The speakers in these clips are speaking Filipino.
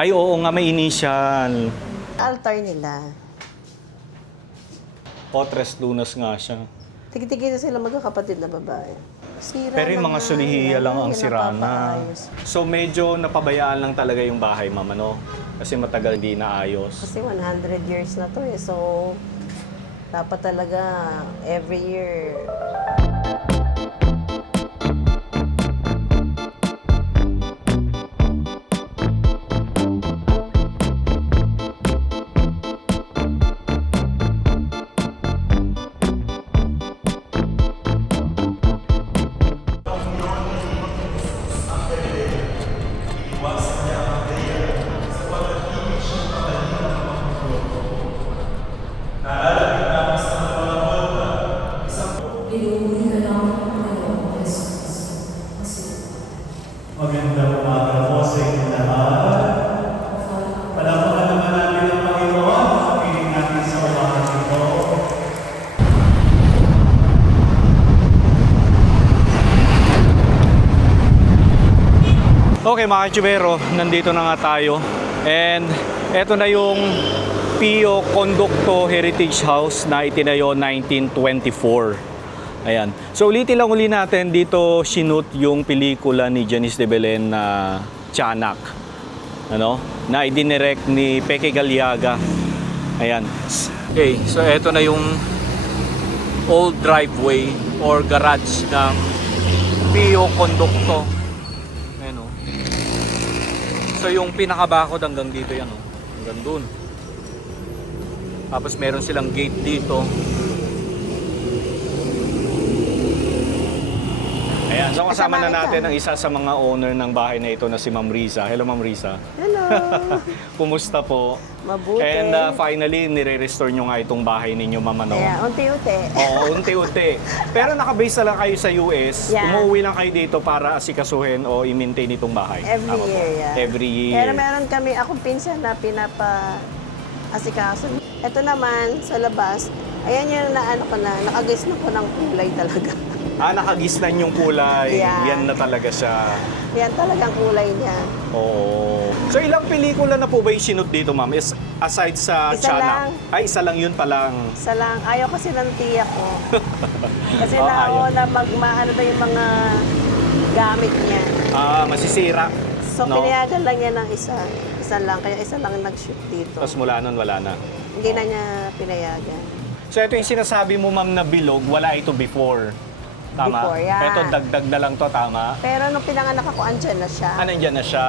Ay, oo nga, may initial. Altar nila. O, Tres Lunas nga siya. Tigi-tigi na sila magkakapatid na babae. Sira Pero yung na mga nga, sulihiya lang ang yan sira na. napapaayos. So, medyo napabayaan lang talaga yung bahay, ma'am, ano? Kasi matagal hindi naayos. Kasi 100 years na to eh. So, dapat talaga every year. Magandang umaga po sa inyong lahat. Palakpakan naman natin ang Panginoon. Piling natin sa umaga ito. Okay mga Chibero, nandito na nga tayo. And eto na yung Pio Conducto Heritage House na itinayo 1924. Ayan. So ulitin lang uli natin, dito sinut yung pelikula ni Janice de Belen na Tiyanak. Ano? Na idinirect ni Peque Galiaga. Ayan. Okay, so eto na yung old driveway or garage ng Pio Conducto. Ayan o. So yung pinakabakod hanggang dito yan o. Hanggang dun. Tapos meron silang gate dito. Ayan, so kasama na natin ang isa sa mga owner ng bahay na ito na si Ma'am Riza. Hello Ma'am Riza. Hello! Kumusta po? Mabuti. And finally, nire-restore nyo nga itong bahay ninyo, Ma'am, ano? Kaya, unti-unti. Oo, unti-unti. Pero nakabase na lang kayo sa US. Yeah. Umuwi lang kayo dito para asikasuhin o i-maintain itong bahay. Every Tama po? year, yeah. Every year. Pero meron kami, akong pinsan na pinapa-asikaso. Ito naman, sa labas, ayan yung naano ko na, nakagis na ko ng kulay talaga. Nakagisnan yung kulay. Yeah. Yan na talaga siya. Yan talagang kulay niya. Oo. So ilang pelikula na po ba yung sinut dito, ma'am? Aside sa Isa Tiyanak? lang. Ay, isa lang yun pa lang. Isa lang, ayaw kasi ng tiyak ko. Kasi Oh, ayaw. na magmaano na yung mga gamit niya. Masisira. So, No? pinayagan lang niya ng isa. Isa lang, kaya isa lang nag-shoot dito. Tapos mula nun, wala na. Hindi na niya pinayagan. So ito yung sinasabi mo, ma'am, na bilog, wala ito before. Tama? Before, yeah. Ito, dagdag na lang to, tama? Pero nung pinanganak ako, andyan na siya. Nandyan na siya.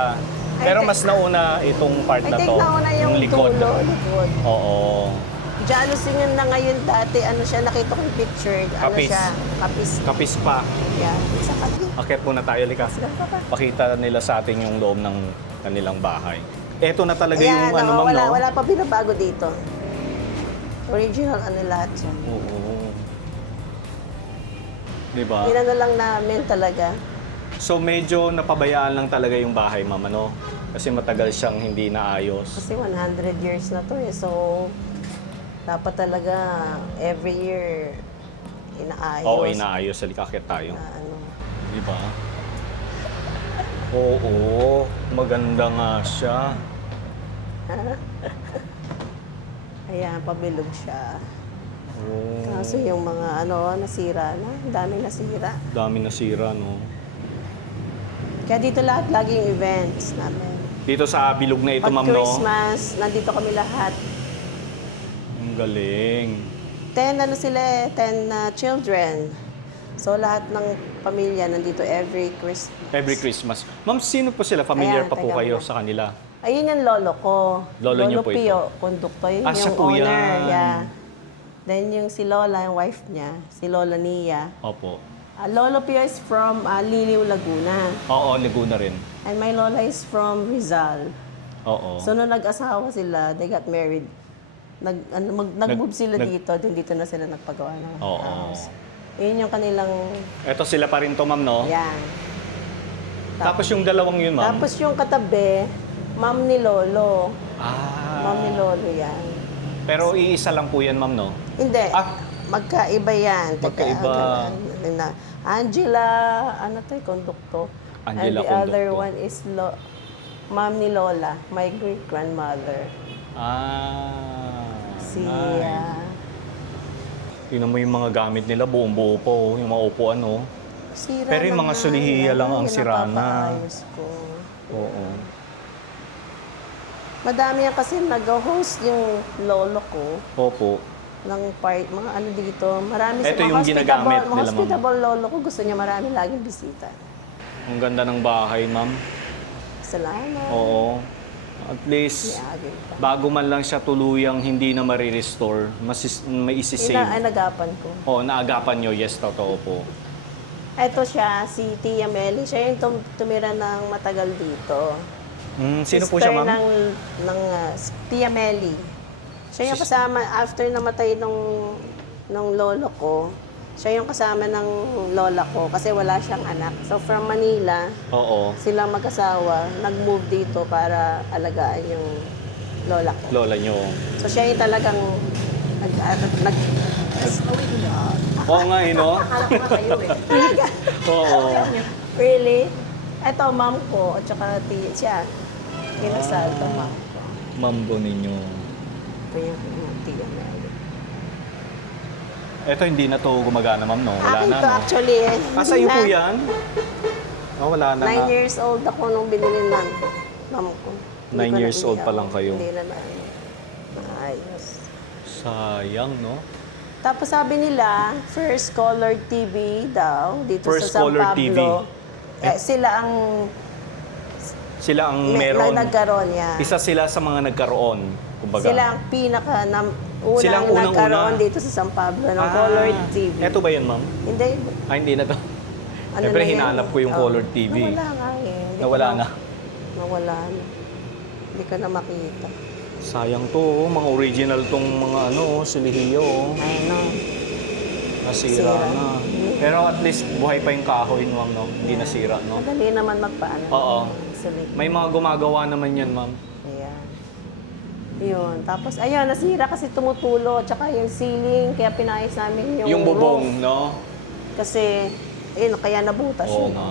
Pero mas nauna itong part I na think to. nauna yung likod. likod. Oo. Jalos yun na ngayon dati, ano siya, nakita ko yung picture. Ano Kapis. siya, kapis. Kapis pa. Yan, isa kapis. Akit muna tayo, likas. Pakita nila sa atin yung loob ng kanilang bahay. Ito na talaga Ayan, yung ano, ma'am, wala, no? wala pa binabago dito. Original ano lahat siya. Oo. Diba? Inano lang namin talaga. So medyo napabayaan lang talaga yung bahay, ma'am, ano? Kasi matagal siyang hindi naayos. Kasi 100 years na to eh. So, dapat talaga every year inaayos. Oo, inaayos. Salikakit tayo. Na ano. Diba? Oo, maganda nga siya. Ayan, pabilog siya. Oo, Kaso yung mga ano, nasira na. Ang daming nasira. dami nasira, no? Kaya dito lahat, laging events namin. Dito sa bilog na ito, Pag ma'am, no? Christmas, nandito kami lahat. Ang galing. 10 ano sila eh, 10 children. So lahat ng pamilya nandito every Christmas. Every Christmas. Ma'am, sino po sila? Familiar Ayan, pa po teka kayo muna. sa kanila? Ayun yung lolo ko. Lolo niyo po Pio, kondukto. Yun Ah, siya yung po owner. yan. Yeah. Then yung si Lola, yung wife niya, si Lola Nia. Opo. Lolo Pio is from Liliw, Laguna. Oo, Laguna rin. And my Lola is from Rizal. Oo. So nung nag-asawa sila, they got married. Nag-move sila nag- dito, then dito na sila nagpagawa ng Oo. house. Yun yung kanilang, Eto sila pa rin to, ma'am, no? yan. Tapos yung dalawang yun, ma'am? Tapos yung katabi, ma'am ni Lolo. Ah. Ma'am ni Lolo yan. Pero iisa lang po yan, ma'am, no? Hindi. Ah. Magkaiba yan. Magkaiba. Angela, ano to, kondukto. Angela And the other Conducto. one is mom ni Lola, my great-grandmother. Si, nice. Tingnan mo yung mga gamit nila, buong-buo po, yung mga upuan, oh. sira Pero yung na mga nga sulihiya yan, lang ang sira na. napapaayos ko. Oo. Madami yan kasi nag-host yung lolo ko Opo. ng part, mga ano dito. Marami Ito mga yung ginagamit mga nila, ma'am. hospitable lolo ko. Gusto niya marami laging bisita. Ang ganda ng bahay, ma'am. Salamat. Oo. At least, Iagin pa. bago man lang siya tuluyang hindi na ma-restore, may isi-save. Inagapan ko. Oo, naagapan nyo. Yes, totoo po. Ito siya, si Tia Meli. Siya yung tumira ng matagal dito. Sino po siya, Sister ma'am? ng Tia Meli. Siya yung kasama, after namatay nung lolo ko, siya yung kasama ng lola ko kasi wala siyang anak. So from Manila, Oo. silang mag-asawa, nag-move dito para alagaan yung lola ko. Lola nyo. So siya yung talagang nag Oo nga, no? Akala ko nga kayo eh. Talaga. Oo. Really? Ito, mom ko, at saka siya. Kinasal to mom ko. Mambo ninyo. Ito yung Tia Meli. Ito hindi na to gumagana, ma'am, no? Wala Akin na, to no? actually eh. Sa'yo Hindi po na. yan? Oh, wala na 9 nga. years old ako nung binili ng mom ko. 9 years old pa lang kayo. Hindi na ayos. Sayang, no? Tapos sabi nila, first color TV daw dito First sa San color Pablo. TV. Sila ang meron. nagkaroon niya. Isa sila sa mga nagkaroon, kumbaga. Sila ang pinaka Sila ang unang-una. nagkaroon dito sa San Pablo ng color TV. Eto ba yun, ma'am? Hindi. Hindi na to. Ano Siyempre, na yan hinanap ko yung eh. color TV. Nawala nga eh. Hindi Nawala ko na. Nawala na. Hindi ko na makita. Sayang to, oh. Mga original tong mga silihiyo. Oh. Ano? Nasira Sira. na. Pero at least buhay pa yung kahoy, ma'am, no? Hindi nasira, no? Madali naman magpaano. Oo. Sulit. May mga gumagawa naman yan, ma'am. Ayan. Yun. Tapos, ayun, nasira kasi tumutulo. Tsaka yung ceiling, kaya pinayos namin yung Bubong, roof. no? Kasi, ayun, kaya nabutas Oo yun. nga.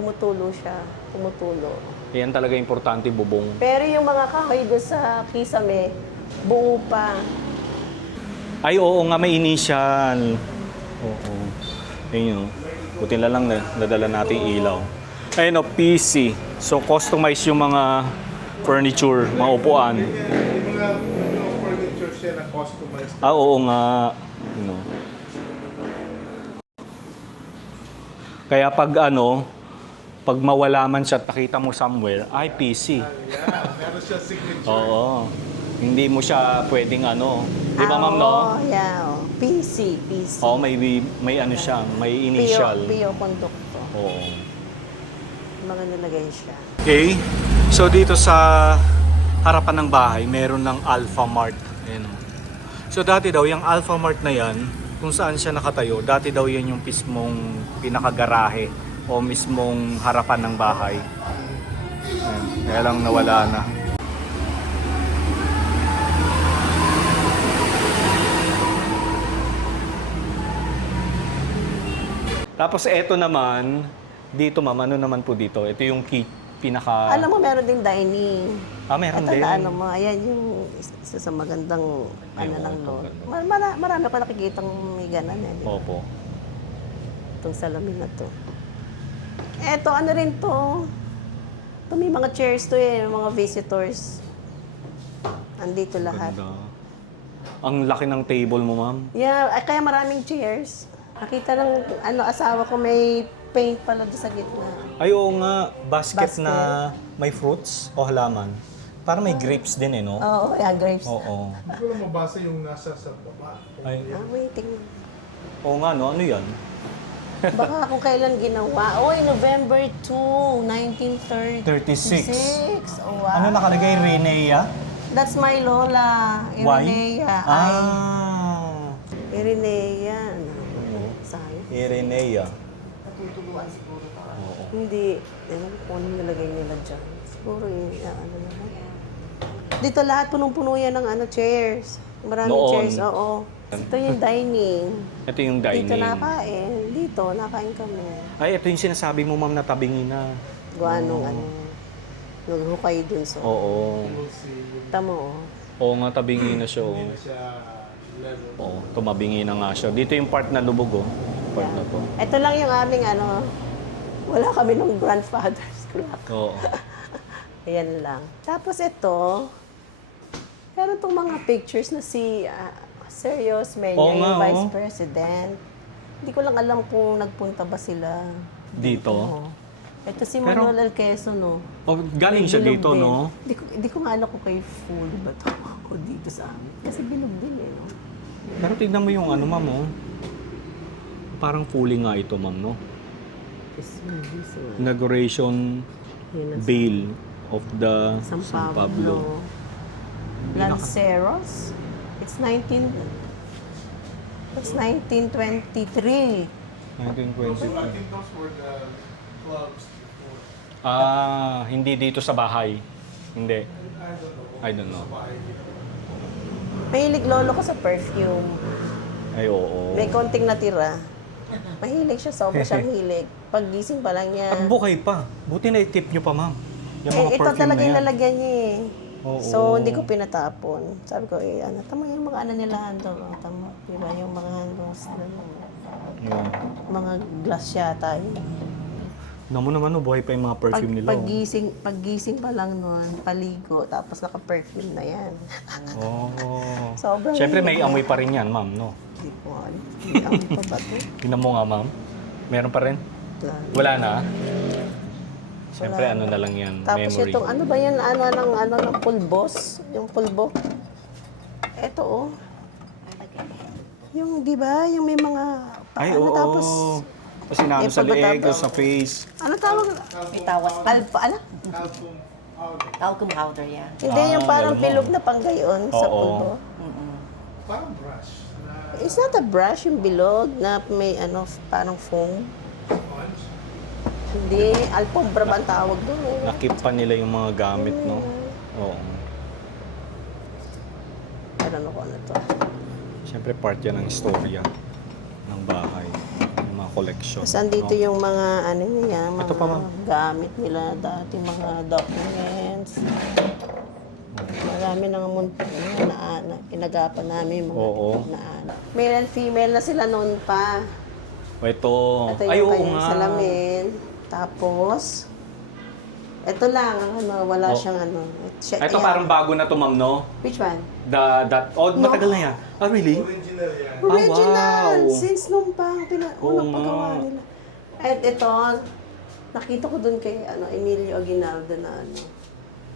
Tumutulo siya. Tumutulo. Yan talaga importante, bubong. Pero yung mga kahoy doon sa kisame, buo pa. Ay, oo nga, may initial. Oo. Ayun, buti na lang na nadala natin ilaw. Ayun, PC. So, customize yung mga furniture, mga upuan. Yung mga furniture siya na customized. Oo nga. Kaya pag pag mawala man siya, nakita mo somewhere, ay PC. Yeah, meron siya signature. Oo. Hindi mo siya pwedeng Di ba, ma'am, no? Oo, yeah. Oh. PC. Oo, may siya, may initial. Pio Conducto. Oo. Mga nilagay siya. Okay. So dito sa harapan ng bahay, meron ng Alpha Mart. Ayan. So dati daw, yung Alpha Mart na yan, kung saan siya nakatayo, dati daw yan yung mismong pinakagarahe o mismong harapan ng bahay. Ayan. Kaya lang nawala na. Tapos eto naman, dito ma'am, ano naman po dito? Ito yung pinaka... Alam mo, meron ding dining. Meron Ito din. na mo, ayan yung isa sa magandang Ayun, ng ito, loob. ganda. Marami ko nakikitang may ganan eh. Opo. Itong salamin na to. Eto, ano rin to? Ito may mga chairs to eh, mga visitors. Andito lahat. Ganda. Ang laki ng table mo, ma'am. Yeah, kaya maraming chairs. Nakita ng asawa ko may paint pala doon sa gitna. Ay, oo nga. Basket, Basket. na may fruits o halaman. Parang may grapes din no? Oo, yeah, grapes. Oo. Hindi ko lang mabasa yung nasa sa baba. Ay, Waiting. oo nga, no? Ano yan? Baka kung kailan ginawa. Oy, November 2, 1936. 36. Oh, wow. Ano nakalagay? Renea? That's my lola, Why? Irenea. Irenea. Sayang. Irenea. Natutubuan siguro to. Hindi. Ewan ko ano nilagay nila dyan. Siguro yung naman. Dito lahat punong-puno yan ng chairs. Maraming Noon. chairs, oo. Ito yung dining. Ito yung dining. Dito nakain. Dito, nakain kami. Ay, ito yung sinasabi mo, ma'am, na tabingi na. Gawa nung Naghukay dun so. Oo. Tamo, oh. Oo nga, tabingi na siya. Oh. Siya level. Oo, tumabingi na nga siya. Dito yung part na lubog, oh. Part na to. Ito lang yung aming wala kami nung grandfather's clock. Oo. Ayan lang. Tapos ito, meron itong mga pictures na si Serios Meño, Oo nga, yung Vice oh. President. Hindi ko lang alam kung nagpunta ba sila Dito? Oo. Ito si Pero- Manuel L. Quezon, no? Oh, galing siya Bilog dito, din. no? Hindi ko nga alam kung kay full ba ito o dito sa amin. Kasi bilog din eh, no? Pero tignan mo yung ano, ma'am, oh. Parang fully nga ito, ma'am, no? This one. Inauguration Yun ang bail of the San San Pablo. Pablo. Lanceros. It's 1923. 1920. So I think those were the clubs before. Ah, hindi dito sa bahay. Hindi. I don't know. Mahilig lolo ko sa perfume. Ay, oo. May konting natira. Mahilig siya, sobra siyang hilig. Paggising pa lang niya. Ang bukay pa. Buti na i-tip nyo pa, ma'am. Yung mga Ito perfume talaga na yung yan. lalagyan niya eh. Oo. So, hindi ko pinatapon. Sabi ko, tama yung mga nila handle. Tama, diba yung mga handles na Yun. mga glass yata yun. Tignan mo naman, oh, buhay pa yung mga perfume nila. Oh. Paggising pa lang nun, paligo, tapos naka-perfume na yan. Oo. Sobrang Siyempre, may hilig amoy niya. pa rin yan, ma'am, no? Hindi ko alam. May amoy pa ba ito? Tignan mo nga, ma'am. Meron pa rin? Wala na? Siyempre, ano na lang yan, Tapos memory. itong ano ba yan, ng pulbos? Yung pulbo? Ito oh. Yung, di ba? Yung may mga, Ay, ano oo. tapos, Kasi nano sa leeg, pagkatapos- sa face. ano tawag? May tawas. Ano? Album powder. Talcum powder yan. Hindi, yung parang alam mo. bilog na panggayon sa Oo. pulbo. Parang brush na It's not a brush, yung bilog na may parang foam. sponge. Hindi, alpombra ba ang tawag doon eh. Nakip pa nila yung mga gamit, no? Oo. Ano ko ano to? Siyempre, part yan ng istorya ng bahay. Yung mga collection. Tapos andito no? yung mga niya, mga Ito pa, ma'am. gamit nila dati, mga documents. Marami nang na pinagapan namin yung mga Oo. na male and female na sila noon pa. O, ito. Ito Ay, yung oo kanyang nga. salamin. Tapos, ito lang, wala Oh. siyang Ito parang bago na to, ma'am, no? Which one? Matagal na yan. Ah, really? Original yan. Original! wow. Since nung pa, Oo unang nga. paggawa nila. At ito, nakita ko dun kay Emilio Aguinaldo na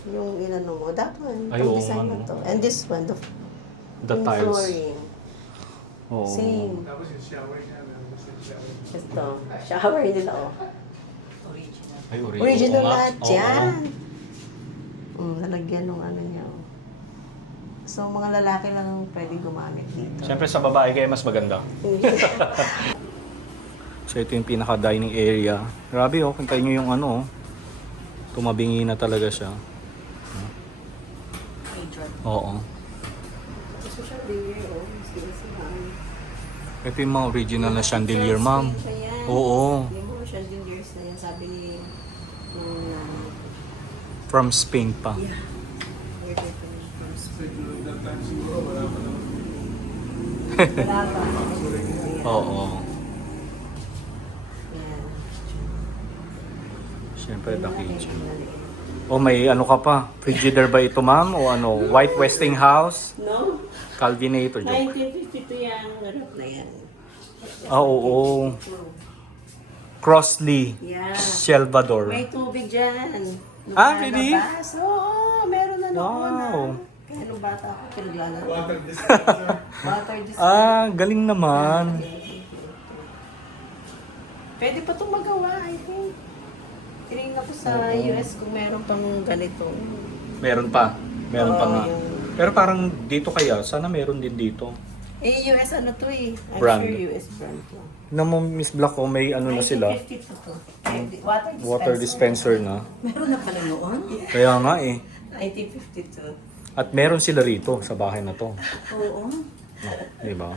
yung mo. That one, Ay, itong oo design nga, na no? to. And this one, The yung tiles. flooring. Oo. Same. Tapos yung shower niya. Tapos yung shower. Ito, shower nila, oh. Original. Ay, Original Oo nga. lahat Oo. yan. Lalagyan ng niya. Oh. So, mga lalaki lang ang pwedeng gumamit dito. Siyempre, sa babae kayo mas maganda. So, ito yung pinaka-dining area. Grabe, oh. Kintayin nyo yung oh. Tumabingi na talaga siya. Major. Oo. So, siya din oh. Ito yung mga original na chandelier, ma'am. Siya yan. Oo. Yung mga chandeliers na yan, sabi ni From Spain pa. yeah. Siguro that time siguro wala pa naman. Wala pa. Oo. Yan. Siyempre, the kitchen. Oh, may ano ka pa? Frigidaire ba ito, ma'am? O ano? White Westinghouse? No? Calvinator, joke. 1952 yan. Harap na yan. Ah, oo. Crossley. Yeah. Salvador. May tubig dyan. Ah, really? Lumalabas. Oo, meron na noon na. Wow. Kaya nung bata ako, pinaglalaro. Water dispenser. Water dispenser. Ah, galing naman. Pwede pa itong magawa, I think. Tinignan ko sa US kung meron pang ganito. Meron pa. Meron pa Oo, nga. yung- Pero parang dito kaya, sana meron din dito. Eh, US ano to eh. I'm Brand. sure US brand to. Tignan mo, Miss Black, oh, may ano na sila. 1952 to. Water dispenser. Water dispenser na. Meron na pala noon? Kaya nga eh. 1952. At meron sila rito sa bahay na to. Oo. Di ba?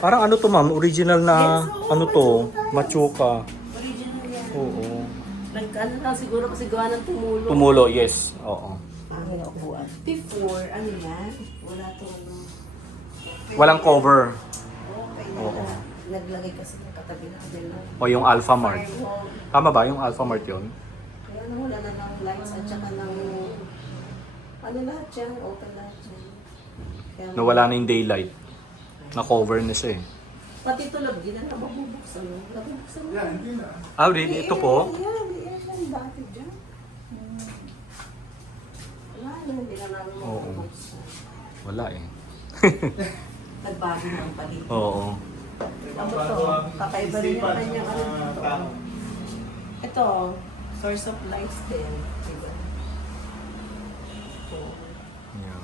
Parang ano to, ma'am? Original na Yes, oo, ano to? machuka. Machuka. Original yan. Oo. Nag-ano lang siguro kasi gawa ng tumulo. Tumulo, yes. Oo. Ang upuan. Before, ano yan? Wala to ano. Walang cover. Okay, Oo. naglagay kasi ng katabi na nila. O yung Alpha Mart. Firewall. Tama ba yung Alpha Mart yun? Kaya wala na ng lights at saka ng... Ano lahat yan? Open lahat yan. Kaya, Nawala na yung daylight. Na-cover na siya eh. Pati tulog, di na mabubuksan mo. Nabubuksan mo. Yeah, hindi na. Ah, really? Ito po? Yan, yan, dati dyan. Wala na, hindi na namin Oo. mabubuksan. Wala eh. Nagbago ng palit. Oo. Ano to? Kakaiba rin yung kanyang ano dito. Ito, source of lights din. Diba? Ito. Yeah.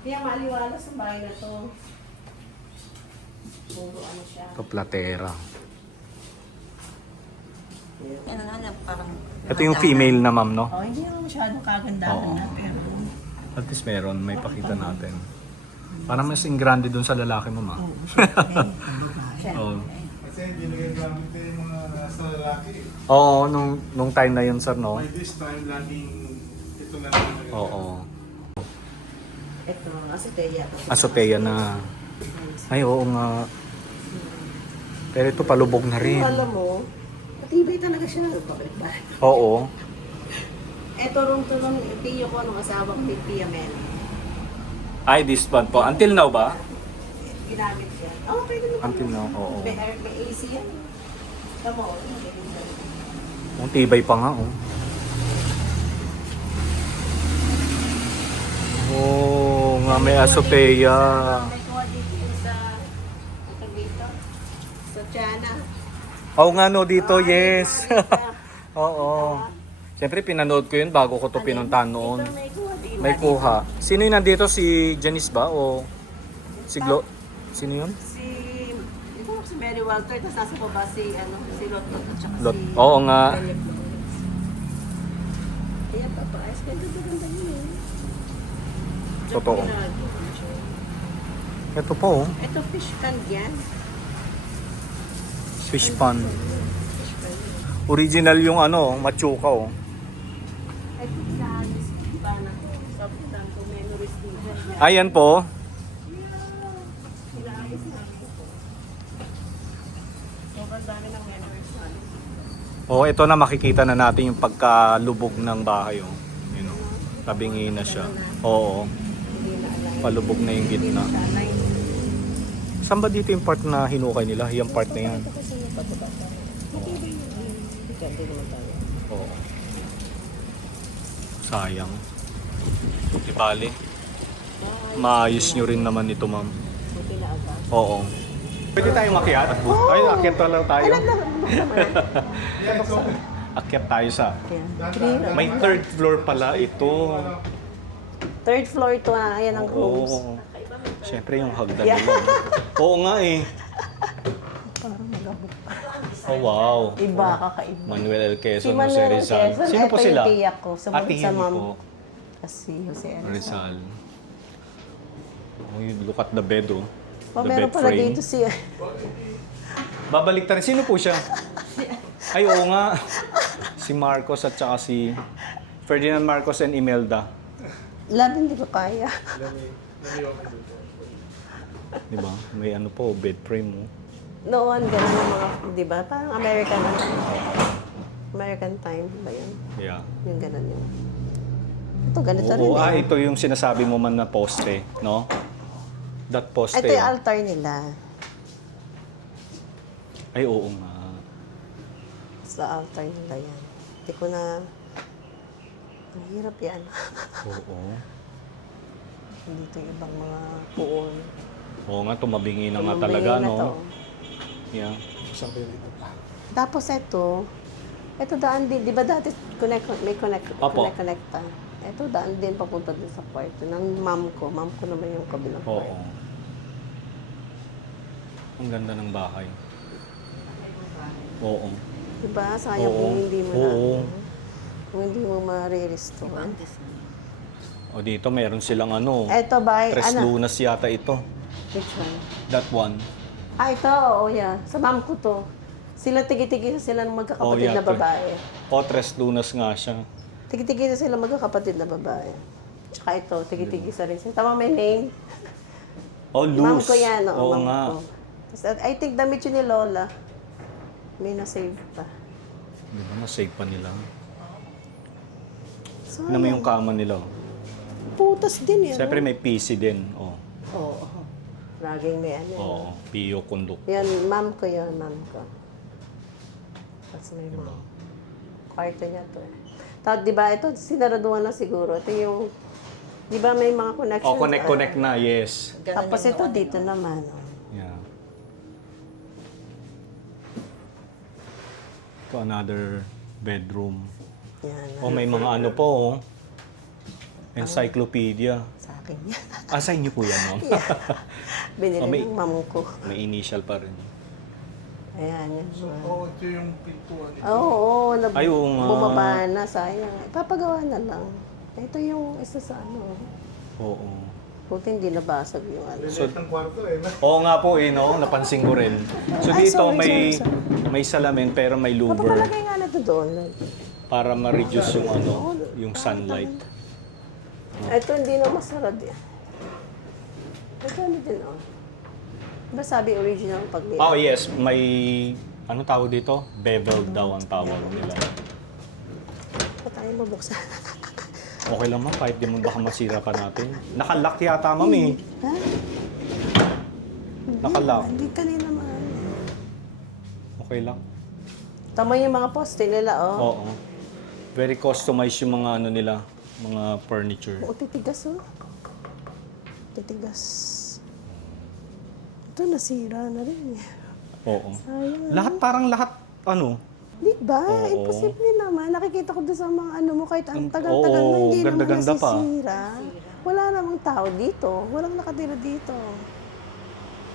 Kaya maliwala sa bahay na to. Puro ano siya. Ito platera. Ano nga, parang... Ito yung female na ma'am, no? Oh, hindi naman masyadong kagandahan Oo. na, pero... At least meron, may pakita natin. Parang mas ingrande dun sa lalaki mo, ma. Oo. Kasi hindi nagagamit na yung mga nasa lalaki. Oo, nung time na yun, sir, no? By this time, laging ito na lang nagagamit. Oo. Ito, asoteya. Asoteya na. Ay, oo nga. Pero ito palubog na rin. Alam mo, matibay talaga siya. Bakit ba? Oo. Ito rong tulong tiyo ko nung asawa ko may PML. Ay, this one po. Until now ba? Ginamit yan. Oh, pwede naman. Until now, oo. May AC yan. Tama ko. Ang tibay pa nga, oh. Oo, nga may asoteya. May kuha dito yung sa... Ang dito? Sa Tiana. Oo nga, no, dito, yes. Dito. Oo. Siyempre, pinanood ko yun bago ko to pinuntahan noon. Ito may kuha dito. May kuha. Sino yung nandito? Si Janice ba? O si Glo? Sino yun? Si... Ito si Mary Walter. Tapos nasa baba si, ano, si Lotot at saka Lot. si... Oo nga. Ayan, papaayos. Ganda yun eh. Totoo. Ito po, oh. Ito fish can yan. Fish pan. Original yung ano, machuka, oh. Ito pinaalis ba na to? Sabi ko ko memories din dyan. Ayan po. Pinaayos namin ito. Sobrang dami ng memories namin. Oh, ito na makikita na natin yung pagkalubog ng bahay, oh. You know, tabingi na siya. Oo. Hindi na alam. Palubog na yung gitna. Saan ba dito yung part na hinukay nila? Yung part na yan. Oo. Sayang. Di bali. Maayos nyo rin naman ito, ma'am. Oo. Pwede tayo makiat? Ay, akyat na lang tayo. Akyat tayo sa... May third floor pala ito. Third floor to na. Ayan ang rooms. Oo. Siyempre yung hagdan nila. Oo nga eh. Oh wow. Iba, kakaiba. Manuel L. Si Quezon, Jose Manuel Rizal. Quezon, Sino po ito sila? yung tiyak ko. Sumunod Ate sa Hemi ma'am. po. Kasi Jose Rizal. Rizal. Oh, look at the bed, oh. Oh, The meron bed pala frame. dito si... Babalik ta rin. Sino po siya? Ay, oo nga. Si Marcos at saka si Ferdinand Marcos and Imelda. Lalo hindi ko kaya. Di ba? May ano po, bed frame mo. Noon, gano'n ang mga, di ba? Parang American, American time ba yan? Yeah. Yung gano'n yun. Ito, ganito rin Oo, eh. ito yung sinasabi mo man na poste, no? That poste. Ito yung altar nila. Ay, oo nga. Sa altar nila yan. Hindi ko na... Ang hirap yan. Oo. Dito yung ibang mga puon. Oo nga, tumabingi na nga Tumambay talaga, na no? to. Yeah. Tapos ito daan din, di ba dati Opo. connecta. Ito daan din papunta din sa kwarto ng mom ko. Mom ko naman yung kabilang Oo. kwarto. Ang ganda ng bahay. Oo. Diba? Sayang Oo. kung hindi mo Oo. kung hindi mo ma-restore. O dito meron silang ano. Ito ba? Tres Ano? lunas yata ito. Which one? That one. Ah, ito. Oo, yeah. Sa mom ko to. Sila tigi-tigi sila ng magkakapatid Oh, yeah, na babae. Otres Lunas nga siya. Tigi-tigi sila magkakapatid na babae. Tsaka ito, tigi-tigi sa rin sila. Tama may name? Oh, Luz. Ma'am ko yan, Oo ma'am nga. ko. Tapos, I think damit yun ni Lola. May na-save pa. Di ba, na-save pa nila. So, Ano mo yung kama nila? putas din yan. Siyempre may PC din. Oh. Oo. Laging may ano. Oo. Pio Conducto. Yan, ma'am ko yun, ma'am ko. Tapos may Diba? ma'am. Kwarto niya to eh. Tapos, di ba, ito, sinaraduhan lang siguro. Ito yung, di ba may mga connections? Oh, connect na. Yes. Ganun Tapos yung ito ano, dito naman. Oh. Yeah. Ito another bedroom. Yan, Oh, may mga ano po, oh. Encyclopedia. sa akin yan. Ah, sa inyo po yan, ma'am? Binili Oh, may- ng ma'am ko. May initial pa rin. Ayan, yan. So, ito yung pintuan. Oo, Ay, oo nga. bumaba na, sayang. Ipapagawa na lang. Ito yung isa sa ano. Oo. Buti hindi nabasag yung ano. Lilit ng kwarto eh. Oo nga po, no? Napansin ko rin. So Ay, dito sorry. may salamin pero may louver Papalagay nga na ito doon. para ma-reduce yung yung sunlight. Ito hindi na masarad yan. Ito ano din, oh. Diba sabi original pag may... Oh yes, may ano tawag dito? Bevel daw ang tawag nila. Ito tayo mabuksan. Okay lang ma'am, kahit di mo baka masira pa natin. Nakalock yata ma'am eh. Ha? Nakalock. Hindi kanina man. Okay lang. Tama yung mga poste nila, oh. Oo. Very customized yung mga ano nila, mga furniture. Oo, titigas, oh. Titigas. Ito, nasira na rin. Oo. Sayang. Lahat parang lahat ano, Di ba? Oo. Imposible naman. Nakikita ko doon sa mga ano mo, kahit ang tagal-tagal Oo, mo, hindi naman ganda-ganda pa. nasisira. Wala namang tao dito. Walang nakatira dito.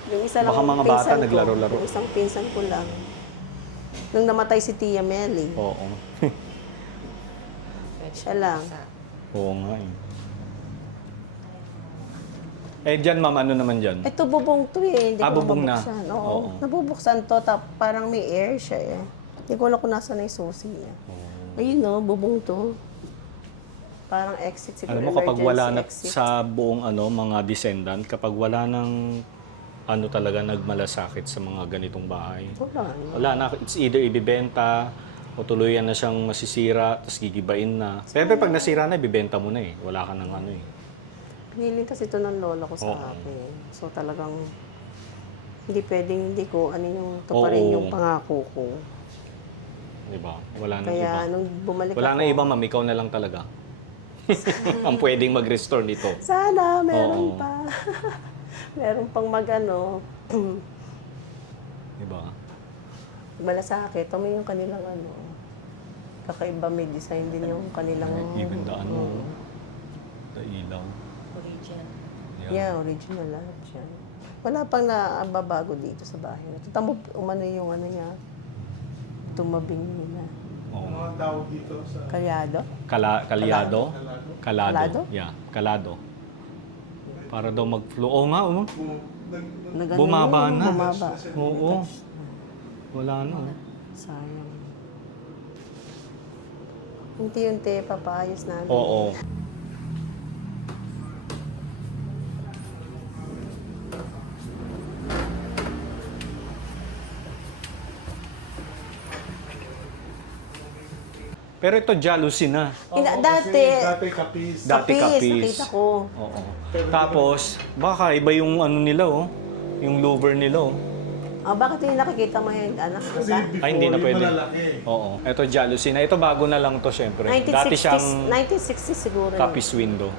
Yung isa lang Baka ang mga bata pinsan ko. naglaro-laro. Yung isang pinsan ko lang. Nung namatay si Tia Melly. oo. Siya lang. Oo nga eh. Eh dyan ma'am, ano naman dyan? Ito bubong to eh. Hindi ko bubong na. mabuksan. Oo. Oo. Nabubuksan to, parang may air siya eh. Hindi ko alam kung nasa na yung susi niya. Ayun no, bubong to. Parang exit siguro. Alam mo, kapag wala na emergency exit. sa buong mga descendant, kapag wala ng talaga nagmalasakit sa mga ganitong bahay, Wala na. wala na. It's either ibibenta o tuluyan na siyang masisira, tapos gigibain na. Pero pag nasira na, ibibenta mo na eh. Wala ka ng ano eh. Piniling kasi ito ng lola ko sa Oo. akin. So talagang hindi pwedeng hindi ko ano yung tuparin Oo. yung pangako ko. Diba? Wala na iba. Kaya nung bumalik Wala ako, na iba, ma'am. Ikaw na lang talaga. Ang pwedeng mag-restore nito. sana meron Oo. pa. Meron pang magano. Diba? Malasakit. Ito yung kanilang ano. Kakaiba may design din yung kanilang... Even the ano, the ilaw. Origin. Yeah, original lahat yan. Wala pang nababago dito sa bahay. Tamo umano yung ano niya. Tumabing nila. Oo. Ano ang tawag dito sa... Kalyado? Kalyado? Kalado. Kalado? Yeah, kalado. Para daw mag-flow. Oo nga, oh. Nagano Bumaba yun, na. Bumaba. Oo. Wala na. oh. Sayang. Unti-unti, papayos namin. Oo. Pero ito jealousy na. Dati, Dati kapis. Dati kapis. nakita ko. Oo. Tapos, baka iba yung ano nila, oh. Yung louver nila, oh. Bakit hindi nakikita mo yung anak ko Kasi sa? before, Ay, hindi na yung pwede. malalaki. Oo. Ito jealousy na. Ito bago na lang to, syempre. 1960s, Dati siyang 1960s siguro. yun. kapis window.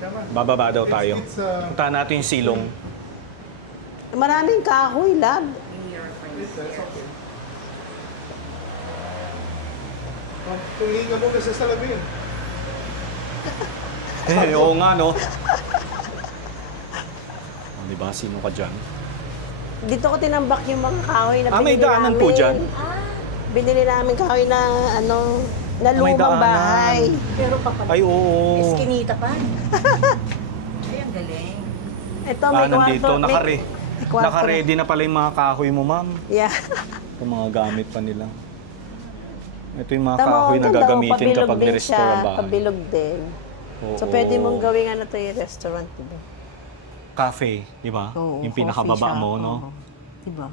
Tama. Bababa daw tayo. It's, Punta natin yung silong. Maraming kahoy, lab. it's okay. Kung hinga mo kasi sa salamin. Oo nga, no? Oh, diba? Sino ka dyan? Dito ko tinambak yung mga kahoy na May binili daanan namin. po dyan? Binili namin kahoy na ano, na May lumang daanan. bahay. Pero papalit. Ay, oo. Eskinita pa. Ay, ang galing. Ito, may Daanan dito, kwarto. nakare. Kwarto Naka-ready na pala yung mga kahoy mo, ma'am. Yeah. Yung mga gamit pa nila. Ito yung mga Tama, kahoy na ganda, gagamitin pabilog kapag din ni-restore siya, ang bahay. pabilog din. So, Oo. pwede mong gawin ano to yung restaurant, diba? Cafe, di ba? Oo, Yung coffee pinakababa shop, mo, no? oo. Diba?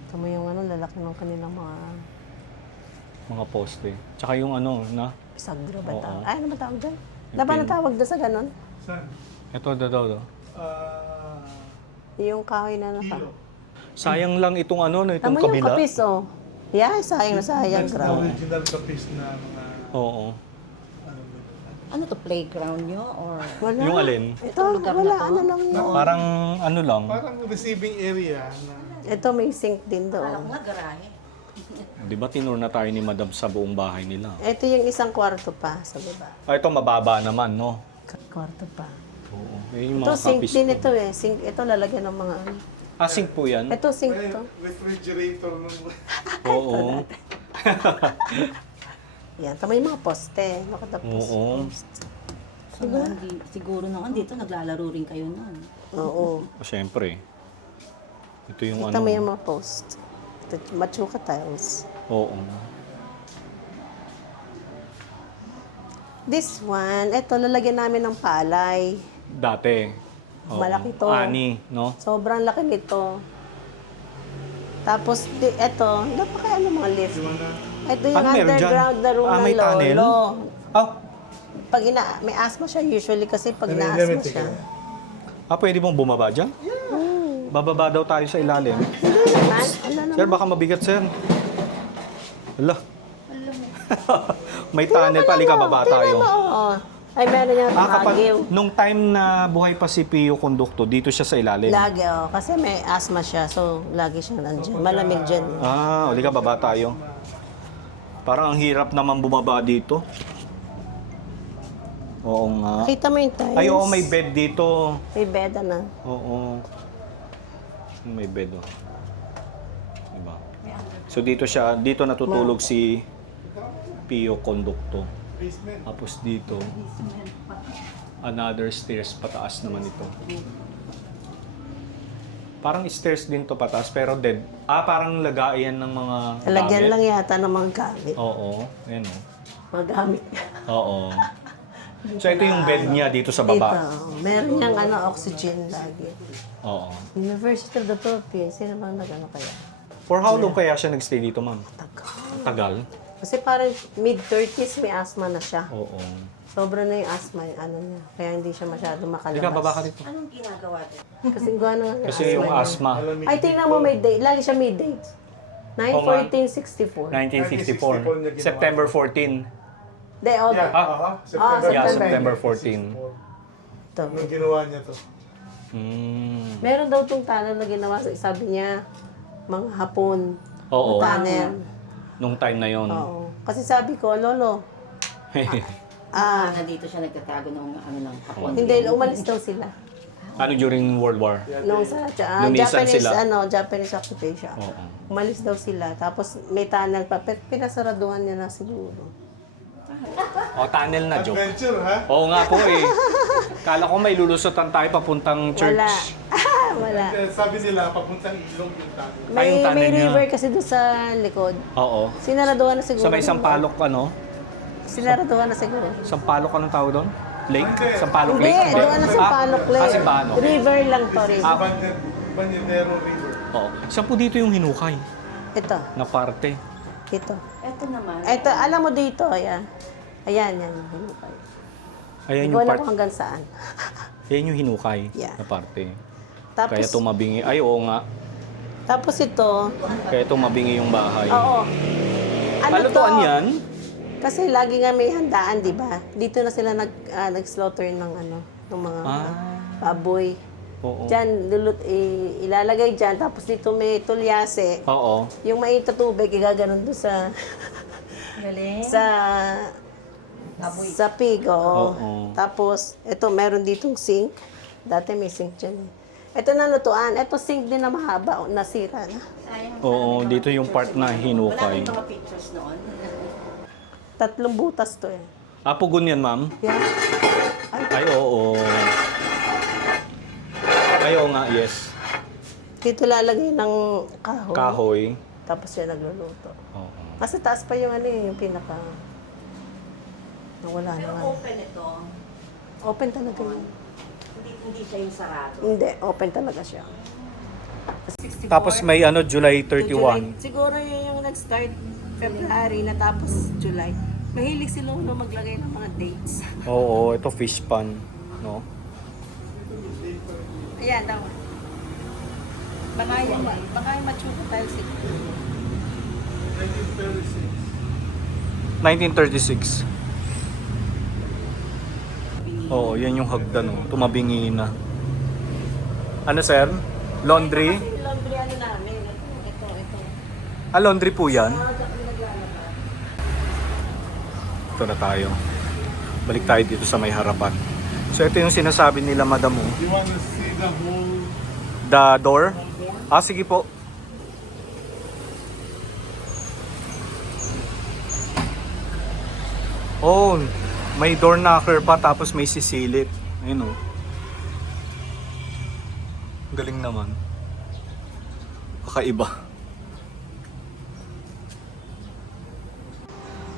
Ito mo yung lalaki ng kanilang mga Mga poste. Tsaka yung ano, na? sagro ba Oo. tawag? Ay, ano ba tawag dyan? Yung Diba pin- natawag doon sa ganon? Saan? Ito, daw. Yung kahoy na Kilo. Sayang lang itong ano, no, itong Tama yung kabila. kapis, oh. Yeah, sayang na sayang, That's the grabe. original kapis na mga... Oo. Ano to, playground nyo? Or Wala. Yung alin? Ito, lugar wala, na to? ano lang yun. Parang ano lang. Parang receiving area na... Ito, may sink din alam doon. ko nga, garahe. Di ba tinur na tayo ni Madam sa buong bahay nila? Ito yung isang kwarto pa sa baba. Ah, ito mababa naman, no? Kwarto pa. Oo. Yun yung Ito, mga sink kapis din ko. ito eh. Sink, ito lalagyan ng mga ano. Ah, sink po yan? Ito, sink May to. refrigerator ng... Oo. Yan, tama yung mga poste. Nakatapos. Oo. So, hindi, siguro naman dito naglalaro rin kayo nun. Oo. Siyempre. Ito yung Kita ano. mo yung mga post. Ito, machuka tiles. Oo. This one, ito, lalagyan namin ng palay. Dati. Oo. Malaki to. Ani, no? Sobrang laki nito. Tapos, ito, napaka ano mga lift. Ito yung Ano meron dyan? underground na room Ah, ng may tunnel? lolo. Ah, Pag may asthma siya usually kasi pag Ano, na-asthma limit siya. pwede mong bumaba dyan? Bababa daw tayo sa ilalim. Hindi naman. Ano naman. Sir, baka mabigat, sir. Hala. May tunnel pa, halika baba tayo. Oo. Ay, meron niya Baguio. Nung time na buhay pa si Pio Conducto, dito siya sa ilalim. Lagi, oh. Kasi may asthma siya. So, lagi siyang nandyan. Malamig dyan. Ah, halika baba tayo. Parang ang hirap naman bumaba dito. Oo nga. Nakita mo yung tiles? Ay, oo, may bed dito. May bed na. Oo. May bed, oh. Diba? So dito siya, dito natutulog si Pio Conducto. Basement. Tapos dito, another stairs pataas naman ito. Parang stairs din to pataas, pero dead. Ah, parang lagayan ng mga Talagyan gamit. lang yata ng mga gamit. Oo, ayan o. Mga gamit. Oo. So ito yung bed niya dito sa Dito. baba. Meron niyang oxygen lagi. Oo. University of the Philippines. Sino ba nag-ano kaya? For how long kaya siya nagstay dito, ma'am? Tagal. Tagal? Kasi parang mid-30s may asthma na siya. Oo. Sobra na yung asthma, yung ano niya. Kaya hindi siya masyado makalabas. Halika, baba ka dito. Anong ginagawa din? Kasi gawa na nga yung Kasi asthma yung niya. asthma, Ay, tingnan mo may date. Lagi siya may date. 9/14/64. 1964, September 14. Hindi, oh, Yeah, September. Yeah, September. September 14. ito. Anong ginawa niya to? Meron daw itong tunnel na ginawa. Sabi niya, mga hapon. Oo, Tunnel. nung time na yon. Oo. Kasi sabi ko, Lolo, Na dito siya nagtatago ng ano ng hapon. hindi, umalis daw sila. Ano during World War? Nung sa Lumisan Japanese, sila. Japanese occupation. Oo. Umalis daw sila. Tapos may tunnel pa. Pinasaraduhan niya na siguro. O, tunnel na, joke. Adventure, ha? Oo nga po eh. Kala ko may lulusotan tayo papuntang church. Wala. Wala. Sabi nila, papuntang ilog yung tunnel. Ay, yung tunnel May niya. river kasi doon sa likod. Oo. Sinaraduhan na siguro. Sa may Sampaloc, ano? Sinaraduhan na siguro. Sampaloc, anong tawag doon? Lake? Sampaloc Hindi, Lake? doon na sa Palok Lake. Ah, Sampaloc. River lang to, river. Banyadero River. Oo. Saan po dito yung hinukay Ito, na parte? ito. Ito naman. Ito, alam mo dito, ayan. Ayan, yan. Hinukay. Ayan Hindi ko yung alam part. kung hanggang saan. Ayan yung hinukay Yeah. na parte. Tapos, Kaya tumabingi. Ay, oo nga. tapos ito, Kaya tumabingi yung bahay. oo. Ano Palutuan to? yan? Kasi lagi nga may handaan, di ba? Dito na sila nag-slaughter ng ng mga baboy. Oo. Diyan, ilalagay dyan. Tapos dito may tulyase. Oo. Yung mainit na tubig, igaganon doon sa Galing. sa pig, oo. Oo. Tapos, ito, meron ditong sink. Dati may sink dyan. Ito na lutuan. Ito sink din na mahaba. Nasira na. Sayang. Oo, dito yung part na Wala hinukay. rin mga pictures noon. 3 butas to eh. Ah, pugon yan, ma'am? Yan. Ay, oo. Ay, oo nga, yes. Dito lalagay ng kahoy. Kahoy. Tapos siya nagluluto. Oo. Nasa taas pa yung ano eh, yung pinaka... Nawala na nga. open ito. Open talaga yun. Hindi siya yung sarado. Hindi, open talaga siya. Tapos may ano, July 31. Siguro yun yung nag-start February, natapos July. Mahilig si Lolo maglagay ng mga dates. Oo, ito fish pan, no? Ayan, tama. Baka yung machuko tayo siguro. 1936. Oo, yan yung hagdan, no? Tumabingi na. Ano, sir? Laundry? Kasi laundry ano namin. Ito. Ah, laundry po yan? Ito na tayo. Balik tayo dito sa may harapan. So, ito yung sinasabi nila, madam, oh. You want to see the whole... The door? Ah, sige po. Oh, may door knocker pa tapos may sisilip. Ayun oh. Galing naman. Kakaiba.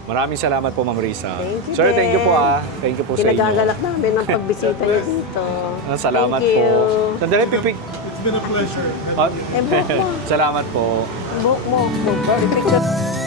Maraming salamat po, Ma'am Risa. Thank you, Sir, thank you po Ted. Thank you po sa inyo. Kinagagalak namin ang pagbisita niyo dito. Salamat Thank po. you. Sandali, pipik. It's been a pleasure. Ah, buhok mo. Salamat po. Buhok mo. Picture.